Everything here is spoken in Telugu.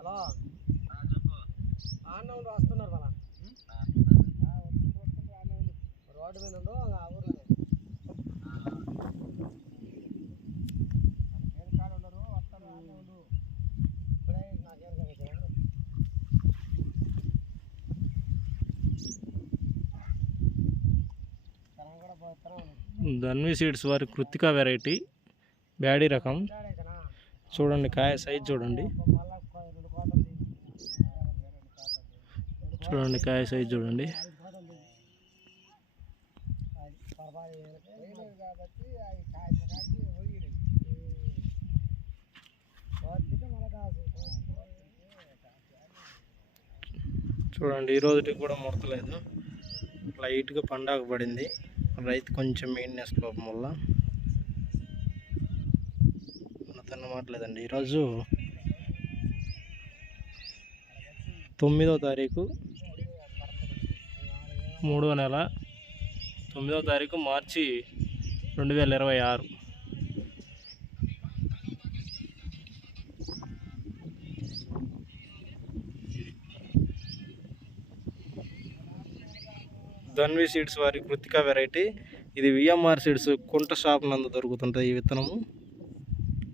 హలో ఆన్న ఉండు వస్తున్నారు మన రోడ్డు మీద ఉండు ఆ ఊర్లోనే కాడ ఉండరు వస్తారు ఆన్న ఉండు ఇప్పుడే నాకేం ధన్వి సీడ్స్ వారి కృతికా వెరైటీ బ్యాడీ రకం చూడండి, కాయ సైజ్ చూడండి, కాయ సైజ్ చూడండి. చూడండి, ఈ రోజుకి కూడా ముడతలేదు, లైట్గా పండాకు పడింది. రైతు కొంచెం మెయింటెనెన్స్ లోపం వల్ల తిన్నమాట్లేదండి. ఈరోజు 9వ తారీఖు 3వ నెల 9వ తారీఖు మార్చి 2026. ధన్వి సీడ్స్ వారి కృతికా వెరైటీ. ఇది విఎంఆర్ సీడ్స్ కుంట షాప్ నందు దొరుకుతుంటుంది ఈ విత్తనము.